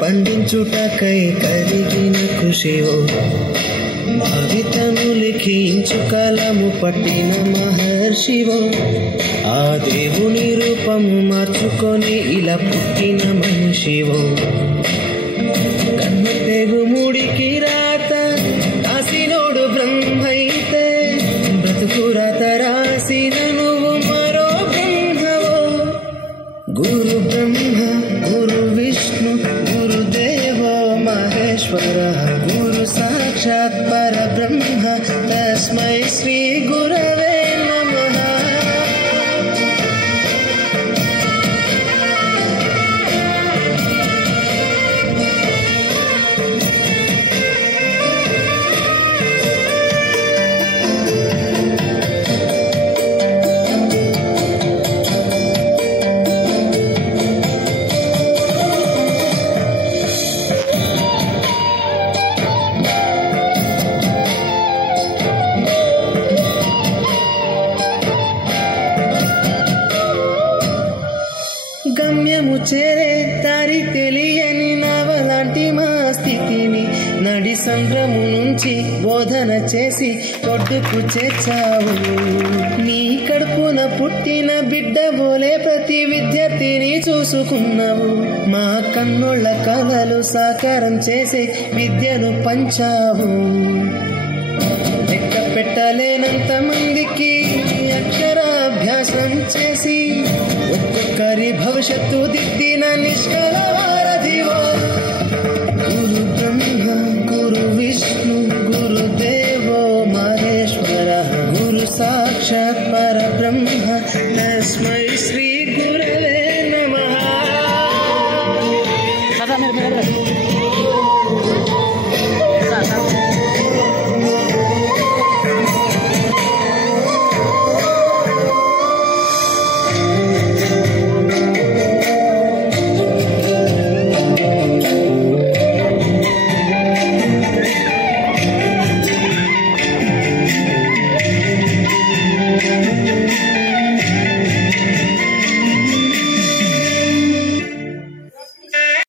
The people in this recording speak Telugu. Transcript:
పండించుటకై కలిగిన కృషివో భవితను లిఖించు కలము పట్టిన మహర్షివో ఆ దేవుని రూపము మార్చుకొని ఇలా పుట్టిన మనిషివో కన్ను తెగు ముడికి రాత రాసినోడు బ్రహ్మైతే బ్రతుకు రాత రాసిన నువ్వు మరో బ్రహ్మవో గురు బ్రహ్మ గురు విష్ణు గురుదేవో మహేశ్వర గురు సాక్షాత్ పరబ్రహ్మ తస్మై శ్రీ గురవే నమః. గమ్యము చేరే దారి తెలియని నవలాంటి మా స్థితిని నడి సంద్రము నుంచి బోధన చేసి ఒడ్డుకు చేర్చావు. నీ కడుపున పుట్టిన బిడ్డ బోలే ప్రతి విద్యార్థిని చూసుకున్నావు. మా కన్నోళ్ళ కలలు సాకారం చేసే విద్యను పంచావు. లెక్క పెట్టలేనంత మందికి అక్షరాభ్యాసం చేసి ఒక్కొక్కరి భవిష్యత్తు దిద్దిన నిష్కల వారధివో గురు బ్రహ్మ గురు విష్ణు గురుదేవో మహేశ్వర గురు సాక్షాత్ పరబ్రహ్మ తస్మై శ్రీ గురవే నమః.